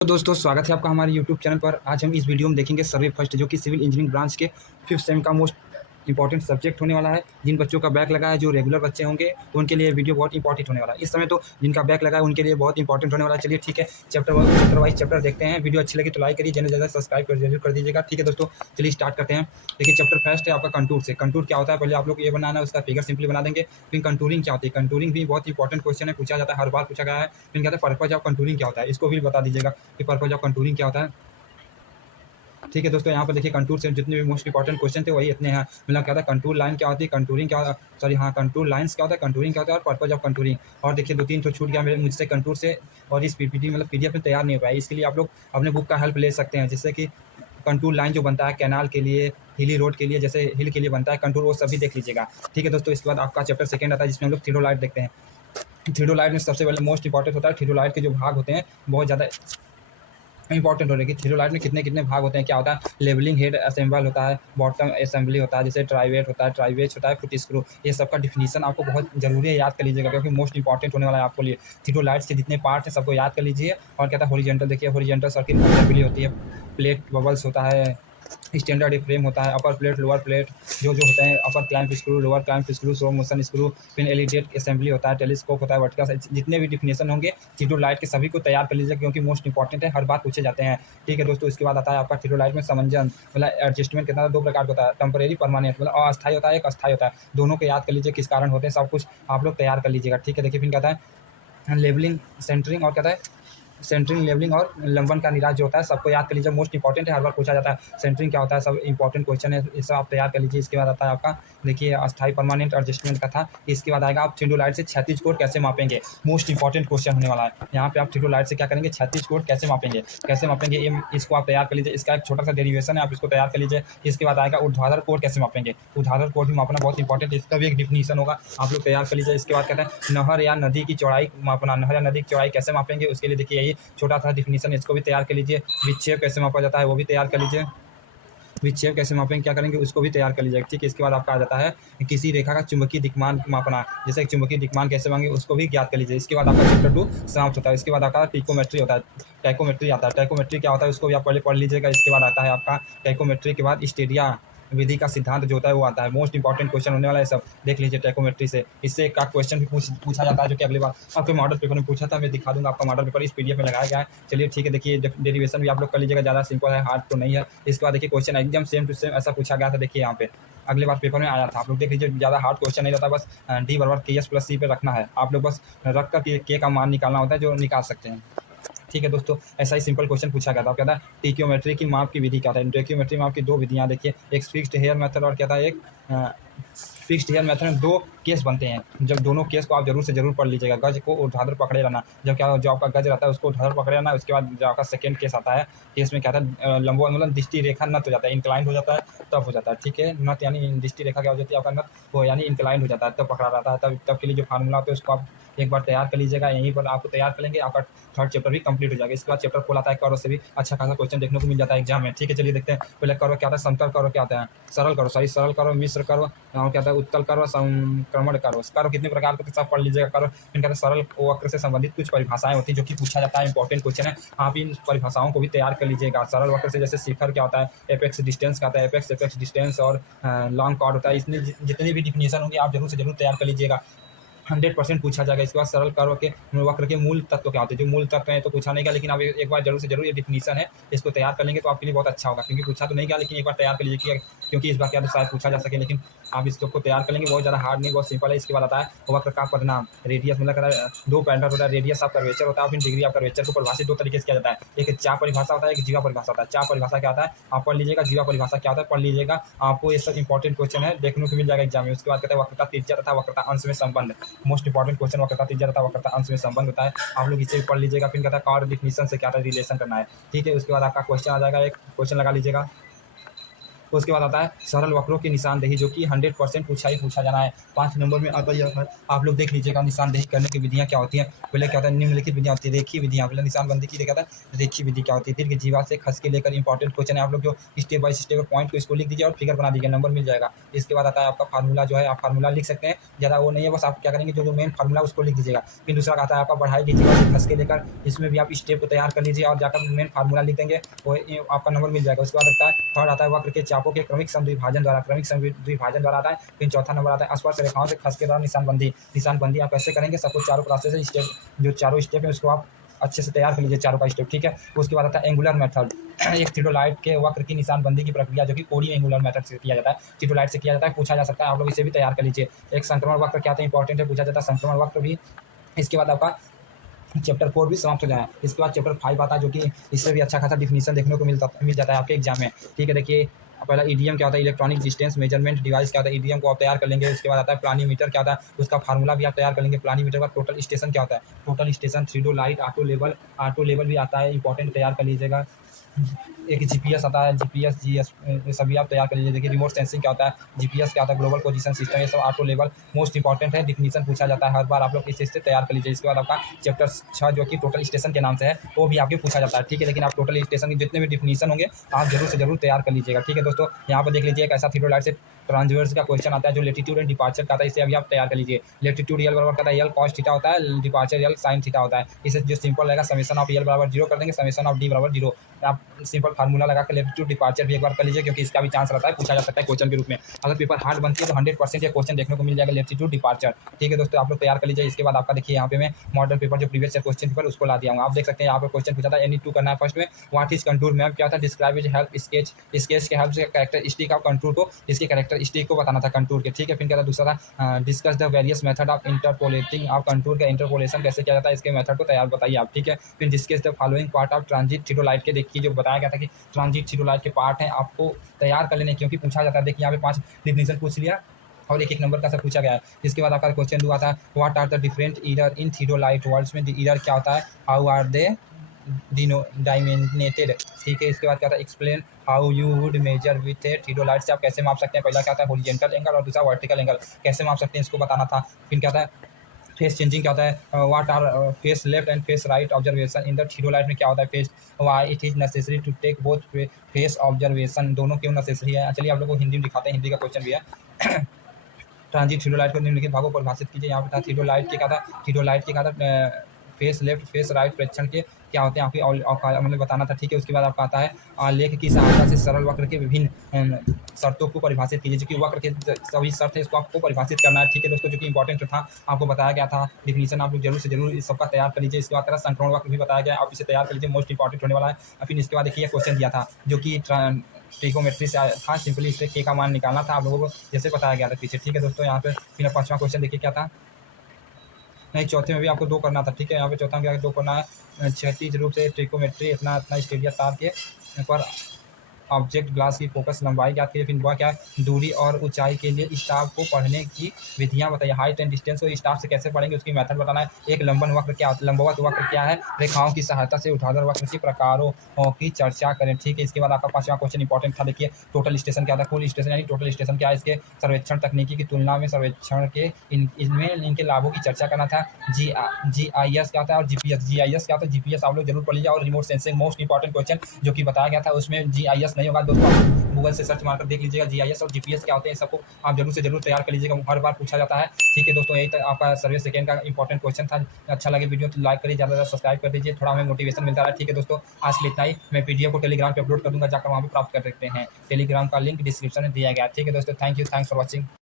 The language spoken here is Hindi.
तो दोस्तों स्वागत है आपका हमारे यूट्यूब चैनल पर। आज हम इस वीडियो में देखेंगे सर्वे फर्स्ट, जो कि सिविल इंजीनियरिंग ब्रांच के 5th सेम का मोस्ट इंपॉर्टेंट सब्जेक्ट होने वाला है। जिन बच्चों का बैक लगा है, जो रेगुलर बच्चे होंगे, तो उनके लिए वीडियो बहुत इंपॉर्टेंट होने वाला है। इस समय तो जिनका बैक लगा है उनके लिए बहुत इंपॉर्टेंट होने वाला है। चलिए ठीक है, चैप्टर वाइज चैप्टर देखते हैं। वीडियो अच्छी लगी तो लाइक करिए, ज़्यादा सब्सक्राइब कर जरूर कर दीजिएगा। ठीक है दोस्तों, चलिए स्टार्ट करते हैं। देखिए चैप्टर फर्स्ट है आपका कंटूर से। कंटूर क्या होता है, पहले आप लोग ये बनाना है, उसका फिगर सिंपली बना देंगे। फिर कंटूरिंग क्या होती है, कंटूरिंग भी बहुत इंपॉर्टेंट क्वेश्चन है, पूछा जाता है, हर बार पूछा गया है। फिर कहते हैं पर्पज ऑफ कंटूरिंग क्या होता है, इसको भी बता दीजिएगा कि पर्पज ऑफ कंटूरिंग क्या होता है। ठीक है दोस्तों, यहाँ पर देखिए कंटूर से जितने भी मोस्ट इंपॉर्टेंट क्वेश्चन थे वही इतने हैं। मतलब क्या था, कंटूर लाइन क्या होती है, कंटूरिंग क्या, सॉरी हाँ, कंटूर लाइन्स क्या होता है, कंटूरिंग क्या होता है, और पर्पज ऑफ कंटूरिंग। और देखिए 2-3 तो छूट गया मेरे मुझसे कंटूर से, और इस पीपीटी मतलब पीडीएफ में तैयार नहीं हो पाया। इसके लिए आप लोग अपने बुक का हेल्प ले सकते हैं, जिससे कि कंटूर लाइन जो बनता है कैनाल के लिए, हिली रोड के लिए, जैसे हिल के लिए बनता है कंटूर, वो सभी देख लीजिएगा। ठीक है दोस्तों, इसके बाद आपका चैप्टर सेकंड आता है, जिसमें हम लोग थियोडोलाइट देखते हैं। थियोडोलाइट में सबसे पहले मोस्ट इंपॉर्टेंट होता है, थियोडोलाइट के जो भाग होते हैं बहुत ज़्यादा इंपॉर्टेंट हो रही है कि थियोडोलाइट में कितने कितने भाग होते हैं, क्या होता है। लेवलिंग हेड असेंबल होता है, बॉटम असेंबली होता है, जैसे ट्राइवेट होता है, ट्राइवेज होता है, फुट स्क्रू। ये सब का डिफिनीशन आपको बहुत जरूरी है, याद कर लीजिएगा, क्योंकि मोस्ट इंपॉर्टेंट होने वाला है आपको लिए। थियोडोलाइट्स के जितने पार्ट हैं सबको याद कर लीजिए। और क्या था, हॉरिजॉन्टल देखिए, हॉरिजॉन्टल सर्किल असेंबली होती है, प्लेट बबल्स होता है, स्टैंडर्ड फ्रेम होता है, अपर प्लेट लोअर प्लेट जो होते हैं, upper clamp screw, lower clamp screw, slow motion screw, फिर एलिडेट असेंबली होता है, टेलीस्कोप होता है, वर्टिकल, जितने भी डिफिनेशन होंगे थियोडोलाइट के सभी को तैयार कर लीजिए, क्योंकि मोस्ट इंपॉर्टेंट है, हर बार पूछे जाते हैं। ठीक है दोस्तों, इसके बाद आता है आपका थियोडोलाइट में समंजन, मतलब एडजस्टमेंट कितना, दो प्रकार का होता है, टेम्परेरी परमानेंट, मतलब अस्थायी होता है, एक अस्थायी होता है। दोनों को याद कर लीजिए, किस कारण होते हैं, सब कुछ आप लोग तैयार कर लीजिएगा। ठीक है, देखिए फिर कहता है लेवलिंग, सेंटरिंग, और कहता है सेंटरिंग, लेवलिंग और लंबन का निराश जो होता है, सबको याद कर लीजिए, मोस्ट इंपॉर्टेंट है, हर बार पूछा जाता है। सेंटरिंग क्या होता है, सब इंपॉर्टेंट क्वेश्चन है, ये सब आप तैयार कर लीजिए। इसके बाद आता है आपका, देखिए अस्थायी परमानेंट एडजस्टमेंट का था। इसके बाद आएगा आप थियोडोलाइट से क्षैतिज कोण कैसे मापेंगे, मोस्ट इंपॉर्टेंट क्वेश्चन होने वाला है। यहाँ पे आप थियोडोलाइट से क्या करेंगे, क्षैतिज कोण कैसे मापेंगे, कैसे मापेंगे, ये इसको आप तैयार कर लीजिए। इसका एक छोटा सा डेरिवेशन है, आप इसको तैयार कर लीजिए। इसके बाद आएगा ऊर्ध्वाधर कोण कैसे मापेंगे, ऊर्ध्वाधर कोण भी मापना बहुत इंपॉर्टेंट है, इसका भी एक डिफिनीशन होगा, आप लोग तैयार कर लीजिए। इसके बाद कहते हैं नहर या नदी की चौड़ाई मापना, नहर या नदी की चौड़ाई कैसे मापेंगे, उसके लिए देखिए यही छोटा सा डिफिनीशन, इसको भी तैयार कर लीजिए। विक्षेप कैसे मापा जाता है, वो भी तैयार कर लीजिए। विक्षेप कैसे मापेंगे, क्या करेंगे, उसको भी तैयार कर लीजिए। ठीक है, इसके बाद आपका आ जाता है किसी रेखा का चुंबकीय दिक्मान मापना, जैसे चुंबकीय दिक्मान कैसे मांगे, उसको भी ज्ञात कर लीजिए। इसके बाद आपका चैप्टर 2 समाप्त होता है। इसके बाद आपका टिकोमेट्री होता है, टैकोमेट्री आता है। टैकोमेट्री क्या होता है, उसको भी आप पहले पढ़ लीजिएगा। इसके बाद आता है आपका टैकोमेट्री के बाद स्टेडिया विधि का सिद्धांत जो होता है वो आता है। मोस्ट इंपॉर्टेंट क्वेश्चन होने वाला है, सब देख लीजिए टैकोमेट्री से। इससे एक का क्वेश्चन भी पूछा जाता है, जो कि अगली बार आपके मॉडल पेपर में पूछा था, मैं दिखा दूंगा। आपका मॉडल पेपर इस पीडीएफ में लगाया गया है। चलिए ठीक है, देखिए डेरिवेशन भी आप लोग कर लीजिएगा, ज़्यादा सिंपल है, हार्ड तो नहीं है। इसके बाद देखिए क्वेश्चन एकदम सेम टू सेम ऐसा पूछा गया था, देखिए यहाँ पे अगले बार पेपर में आया था, आप लोग देख लीजिए। ज़्यादा हार्ड क्वेश्चन नहीं रहता, बस डी बराबर के एस प्लस सी पे रखना है, आप लोग बस रख कर के का मान निकालना होता है, जो निकाल सकते हैं। ठीक है दोस्तों, ऐसा ही सिंपल क्वेश्चन पूछा गया था। क्या था, टिक्योमेट्री की माप की विधि क्या था। टिक्योमेट्री माप की दो विधियां देखिए, एक फिक्स्ड हेयर मेथड और क्या था, एक फिक्स्ड हेयर मेथड में दो केस बनते हैं। जब दोनों केस को आप जरूर से जरूर पढ़ लीजिएगा। गज को ऊर्ध्वाधर पकड़े रहना, जब क्या जो आपका गज रहता है उसको ऊर्ध्वाधर पकड़े रहना। उसके बाद जो आपका सेकंड केस आता है, केस में क्या था, लंबो मतलब दृष्टि रेखा नत हो जाता है, इंक्लाइंड हो जाता है, तब हो जाता है। ठीक है, नत यानी दृष्टि रेखा क्या हो जाती है आपका, नत वो यानी इंक्लाइंड हो जाता है, तब पकड़ा रहता है। तब के लिए जो फार्मूला होता है उसको आप एक बार तैयार कर लीजिएगा, यहीं पर आपको तैयार कर लेंगे, आपका थर्ड चैप्टर भी कंप्लीट हो जाएगा। इसके बाद चैप्टर 4 आता है कर्व, से भी अच्छा खासा क्वेश्चन देखने को मिल जाता है एग्जाम में। ठीक है, चलिए देखते हैं पहले कर्व क्या होता है, समतल कर्व क्या होता है, सरल कर्व, सॉरी सरल कर्व, मिश्र कर्व, और क्या होता है उत्तल कर्व, संक्रमण कर्व। कर्व कितने प्रकार के, सब पढ़ लीजिएगा। कर्व फिर कहते हैं सरल वक्र से संबंधित कुछ परिभाषाएं होती है, जो कि पूछा जाता है, इंपॉर्टेंट क्वेश्चन है, आप इन परिभाषाओं को भी तैयार कर लीजिएगा। सरल वक्र से जैसे शिखर क्या होता है, एपेक्स डिस्टेंस क्या होता है, एपेक्स डिस्टेंस, और लॉन्ग कॉर्ड होता है। इसमें जितनी भी डिफिनेशन होंगी आप जरूर से जरूर तैयार कर लीजिएगा, 100% पूछा जाएगा। इसके बाद सरल कर्व के वक्र के मूल तत्व क्या होते हैं, जो मूल तत्व हैं तो पूछा नहीं गया, लेकिन आप एक बार जरूर से जरूर ये डिफिनीशन है, इसको तैयार कर लेंगे तो आपके लिए बहुत अच्छा होगा, क्योंकि पूछा तो नहीं गया, लेकिन एक बार तैयार कर लीजिए, क्योंकि इस बार क्या शायद पूछा जा सके, लेकिन आप इसको तैयार कर लेंगे, बहुत ज़्यादा हार्ड नहीं, बहुत सिंपल है। इसके बाद आता है वक्र का परिणाम, रेडियस, मतलब दो पैटर्न होता है, रेडियस ऑफ कर्वेचर होता है, फिर डिग्री ऑफ कर्वेचर को परिभाषित दो तरीके से किया जाता है, एक चाप परिभाषा होता है, एक जीवा परिभाषा होता है। चाप परिभाषा क्या होता है आप पढ़ लीजिएगा, जीवा परिभाषा क्या होता है पढ़ लीजिएगा, आपको ये सब इंपॉर्टेंट क्वेश्चन है, देखने को मिल जाएगा एग्जाम में। उसके बाद कहते हैं वक्रता त्रिज्या तथा वक्रता अंश में संबंध, मोस्ट इंपॉर्टेंट क्वेश्चन, वक्रता त्रिज्या तथा वक्रता अंश में संबंध होता है, आप लोग इसे भी पढ़ लीजिएगा। फिर कहता है कॉर्ड डिफिनीशन से क्या रिलेशन करना है। ठीक है, उसके बाद आपका क्वेश्चन आ जाएगा, एक क्वेश्चन लगा लीजिएगा। उसके बाद आता है सरल वक्रों की निशानदेही, जो कि 100% पूछा जाना है। 5 नंबर में आता है। आप लोग देख लीजिएगा निशानदेही करने की विधियाँ क्या होती हैं। पहले क्या होता है, निम्नलिखित विधियाँ होती है। रेखीय विधियाँ, पहले निशानबंदी की क्या होता है, रेखीय विधि क्या होती है। दीर्घ जीवा से खस के लेकर इंपॉर्टेंट क्वेश्चन है। आप लोग जो स्टेप बाय स्टेप पॉइंट को इसको लिख दीजिए और फिगर बना दीजिए, नंबर मिल जाएगा। इसके बाद आता है आपका फार्मूला, जो है आप फार्मूला लिख सकते हैं, ज़्यादा वो नहीं है, बस आप क्या करेंगे, जो मेन फार्मूला उसको लिख दीजिएगा। फिर दूसरा आता है आपका बढ़ाई की जीवा से खस के लेकर, इसमें भी आप स्टेप को तैयार कर लीजिए और जाकर मेन फार्मूला लिख देंगे, वो आपका नंबर मिल जाएगा। उसके बाद आता है थर्ड आता है वक्र के चापों के क्रमिक समद्विभाजन द्वारा आता है। फिर चौथा नंबर आता है स्पर्श रेखाओं से खस के द्वारा निशानबंदी आप कैसे करेंगे, सबको चारों प्रोसेस है, स्टेप जो चारों स्टेप है उसको आप अच्छे से तैयार कर लीजिए, चारों का स्टेप, ठीक है। उसके बाद आता है एंगुलर मेथड, एक थियोडाइट के वक्र की निशानबंदी की प्रक्रिया, जो कि कोडी एंगुलर मेथड से किया जाता है, थियोडाइट से किया जाता है, पूछा जा सकता है, आप लोग इसे भी तैयार कर लीजिए। एक संक्रमण वक्र क्या था, इंपॉर्टेंट है, पूछा जाता है संक्रमण वक्र भी। इसके बाद आपका चैप्टर 4 भी समाप्त हो जाए। इसके बाद चैप्टर 5 आता है, जो कि इससे भी अच्छा खासा डिफिनीशन देखने को मिल जाता है आपके एग्जाम में, ठीक है। देखिए पहला ईडीएम क्या होता है, इलेक्ट्रॉनिक डिस्टेंस मेजरमेंट डिवाइस क्या होता है, ईडीएम को आप तैयार कर लेंगे। उसके बाद आता है प्लानीमीटर क्या होता है, उसका फार्मूला भी आप तैयार कर लेंगे। प्लानीमीटर का टोटल स्टेशन क्या होता है, टोटल स्टेशन, थ्रीडोलाइट, ऑटो लेवल भी आता है, इंपॉर्टेंट तैयार कर लीजिएगा। एक जीपीएस आता है, जीपीएस जीएस, ये सभी आप तैयार कर लीजिए। देखिए रिमोट सेंसिंग क्या होता है, जीपीएस क्या होता है, ग्लोबल पोजीशन सिस्टम, ये सब ऑटो लेवल मोस्ट इंपॉर्टेंट है, डिफिनीशन पूछा जाता है हर बार, आप लोग इसे तैयार कर लीजिए। इसके बाद आपका चैप्टर 6 जो कि टोटल स्टेशन के नाम से है, वो भी आपके पूछा जाता है, ठीक है। लेकिन आप टोटल स्टेशन के जितने भी डिफिनीशन होंगे आप जरूर से जरूर तैयार कर लीजिएगा, ठीक है दोस्तों। यहाँ पर देख लीजिए एक ऐसा थियोडाइट से ट्रांसवर्स का क्वेश्चन आता है, जो लेटीट्यूड एंड डिपार्चर का आता है, इसे अभी आप तैयार कर लीजिए। लेटीट्यूड एल बराबर करता है एल कॉस थीटा होता है, डिपार्चर एल साइन थीटा होता है। इसे जो सिंपल रहेगा, समेशन ऑफ एल बराबर 0 कर देंगे, समेशन ऑफ डी बराबर 0। आप सिंपल फार्मूला लगा कर लेटीट्यूड डिपार्चर भी एक बार कर लीजिए, क्योंकि इसका भी चांस रहता है, पूछा जा सकता है क्वेश्चन के रूप में। अगर पेपर हार्ड बनती है तो 100% ये क्वेश्चन देखने को मिल जाएगा, लेटीट्यूड डिपार्चर, ठीक है दोस्तों। आप लोग तैयार कर लीजिए। इसके बाद आपका देखिए यहाँ पे मैं मॉडल पेपर जो प्रीवियस क्वेश्चन पेपर उसको ला दिया हूँ, आप देख सकते हैं यहाँ पर क्वेश्चन पूछा था, एनी टू करना है फर्स्ट में। व्हाट इज कंटूर मैप क्या था, describe is help sketch, sketch के हेल्प से कैरेक्टरिस्टिक ऑफ कंटूर को, इसके कैरेक्टरिस्टिक को बताना था कंटूर के, ठीक है। फिर क्या था दूसरा था discuss the various method of interpolating of contour का इंटरपोलेशन कैसे किया जाता है, इसके मेथड को तैयार बताइए आप, ठीक है। फिर discuss the following part of transit थियोडाइट के, देखिए जो बताया गया था कि ट्रांजिट थियोडाइट के पार्ट हैं, आपको तैयार कर लेने, क्योंकि पूछा जाता है। देखिए यहाँ पे 5 डिफिनीशन पूछ लिया और एक नंबर का सब पूछा गया है। इसके बाद आपका क्वेश्चन हुआ था what are the different error in थियोडाइट वर्ड्स में, ईरर क्या होता है, हाउ आर दे डायमेंटेड, ठीक है। इसके बाद क्या था explain how you would measure with a थियोडाइट से आप कैसे माप सकते हैं, पहला क्या था हॉरिजॉन्टल एंगल और दूसरा वर्टिकल एंगल, कैसे माप सकते हैं इसको बताना था। फिर क्या था फेस चेंजिंग क्या होता है, what are face left and face right observation in the थियोडाइट में क्या होता है face, why it is necessary to take both face observation, दोनों क्यों नेसेसरी है। चलिए आप लोग को हिंदी में दिखाते हैं, हिंदी का क्वेश्चन भी है। ट्रांजिट थियोडाइट को निम्नलिखित भागों को परिभाषित कीजिए। यहाँ पे था थियोडाइट के क्या था, थियोडाइट के क्या था फेस लेफ्ट फेस राइट प्रेक्षण के क्या होते हैं आपकी मतलब बताना था, ठीक है। उसके बाद आपका आता है आलेख की सहायता से सरल वक्र के विभिन्न शर्तों को परिभाषित कीजिए, जो कि वक्र के सभी शर्त है इसको आपको परिभाषित करना है, ठीक है दोस्तों। जो कि इंपॉर्टेंट था आपको बताया गया था, डिफिनीशन आप लोग जरूर से जरूर इस सबका तैयार कर लीजिए। इसके बाद संक्रमण वक्र भी बताया गया, आप इसे तैयार कर लीजिए, मोस्ट इंपॉर्टेंट होने वाला है। फिर इसके बाद देखिए क्वेश्चन दिया था जो कि ट्रिकोमेट्री से था, सिंपली इससे के का मान निकालना था आप लोगों को, जैसे बताया गया था पीछे, ठीक है दोस्तों। यहाँ पे फिर 5वां क्वेश्चन देखिए क्या था, नहीं चौथे में भी आपको 2 करना था, ठीक है। यहाँ पे चौथा में क्या 2 करना है, क्षैतिज रूप से ट्रिकोमेट्री इतना स्टेडिया तार के पर ऑब्जेक्ट ग्लास की फोकस लंबाई ज्ञात कीजिए। फिर वह क्या है दूरी और ऊंचाई के लिए स्टाफ को पढ़ने की विधियां बताइए, हाइट एंड डिस्टेंस को स्टाफ से कैसे पढ़ेंगे उसकी मेथड बताना है। एक लंबवत वक्र क्या है, रेखाओं की सहायता से ऊर्ध्वाधर वक्र के प्रकारों की चर्चा करें, ठीक है। इसके बाद आपका 5वां क्वेश्चन इंपॉर्टेंट था, देखिए टोटल स्टेशन क्या था, कुल स्टेशन यानी टोटल स्टेशन क्या है, इसके सर्वेक्षण तकनीकी की तुलना में सर्वेक्षण के इनमें इनके लाभों की चर्चा करना था। GIS क्या होता है और GIS क्या होता है, GPS आप लोग जरूर पढ़ लीजिए। और remote sensing most important question जो कि बताया गया था, उसमें GIS नहीं होगा दोस्तों, आप लोग गूगल से सर्च मारकर देख लीजिएगा GIS और GPS क्या होते हैं, सबको आप जरूर से जरूर तैयार कर लीजिएगा, हर बार पूछा जाता है, ठीक है दोस्तों। यही तक आपका सर्वे सेकेंड का इंपॉर्टेंट क्वेश्चन था। अच्छा लगे वीडियो तो लाइक करिए, ज़्यादा से ज़्यादा सब्सक्राइब कर दीजिए, थोड़ा हमें मोटिवेशन मिलता है, ठीक है दोस्तों। आज के लिए इतना ही, मैं PDF को टेलीग्राम पर अपलोड कर दूँगा, जाकर वहाँ पर प्राप्त कर सकते हैं, टेलीग्राम का लिंक डिस्क्रिप्शन में दिया गया, ठीक है दोस्तों। Thanks for watching.